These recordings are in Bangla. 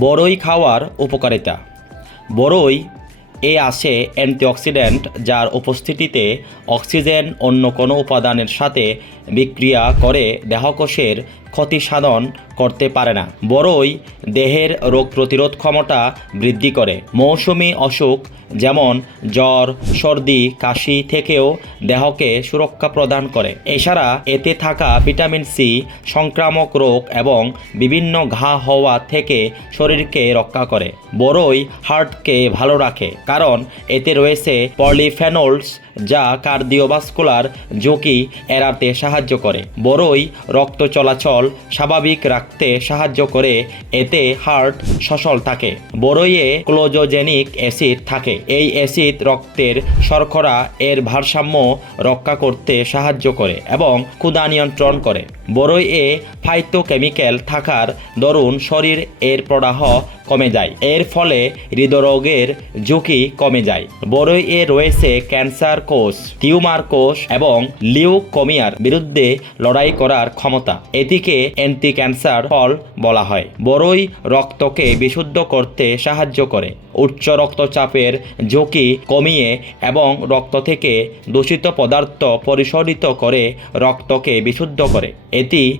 বড়ই খাওয়ার উপকারিতা। বড়ই এ আসে অ্যান্টিঅক্সিডেন্ট যার উপস্থিতিতে অক্সিজেন অন্য কোনো উপাদানের সাথে বিক্রিয়া করে দেহকোষের ক্ষতি সাধন করতে পারে না। বড়ই দেহের রোগ প্রতিরোধ ক্ষমতা বৃদ্ধি করে। মৌসুমি অসুখ যেমন জ্বর, সর্দি, কাশি থেকেও দেহকে সুরক্ষা প্রদান করে। এছাড়া এতে থাকা ভিটামিন সি, সংক্রামক রোগ এবং বিভিন্ন ঘা হওয়া থেকে শরীরকে রক্ষা করে। বড়ই হার্টকে ভালো রাখে। কারণ এতে রয়েছে পলিফেনলস যা কার্ডিওভাস্কুলার ঝুঁকি এড়াতে সাহায্য করে। বড়ই রক্ত চলাচল স্বাভাবিক রাখতে সাহায্য করে, এতে হার্ট সচল থাকে। বড়ইয়ে ক্লোজোজেনিক অ্যাসিড থাকে। এই অ্যাসিড রক্তের শর্করা এর ভারসাম্য রক্ষা করতে সাহায্য করে এবং ক্ষুধা নিয়ন্ত্রণ করে। বড়ইয়ে ফাইটোকেমিক্যাল থাকার দরুন শরীর এর প্রদাহ কমে যায়। এর ফলে হৃদরোগের ঝুঁকি কমে যায়। বড়ইয়ে রয়েছে ক্যান্সার কোষ, টিউমার কোষ এবং লিউকোমিয়ার বিরুদ্ধে লড়াই করার ক্ষমতা। এটিকে অ্যান্টি ক্যান্সার ফল বলা হয়। বড়ই রক্তকে বিশুদ্ধ করতে সাহায্য করে। উচ্চ রক্তচাপের ঝুঁকি কমিয়ে এবং রক্ত থেকে দূষিত পদার্থ পরিশোধিত করে রক্তকে বিশুদ্ধ করে। এটি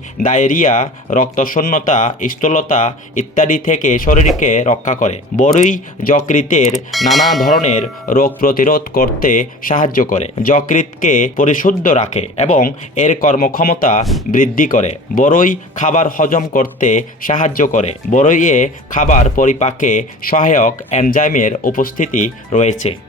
ডায়রিয়া রক্তশূন্যতা, স্থূলতা ইত্যাদি থেকে শরীরকে রক্ষা করে। বড়ই যকৃতের নানা ধরনের রোগ প্রতিরোধ করতে সাহায্য করে। যকৃতকে পরিশুদ্ধ রাখে এবং এর কর্মক্ষমতা বৃদ্ধি করে। বড়ই খাবার হজম করতে সাহায্য করে। বড়ইয়ে খাবার পরিপাকে সহায়ক এনজাইমের উপস্থিতি রয়েছে।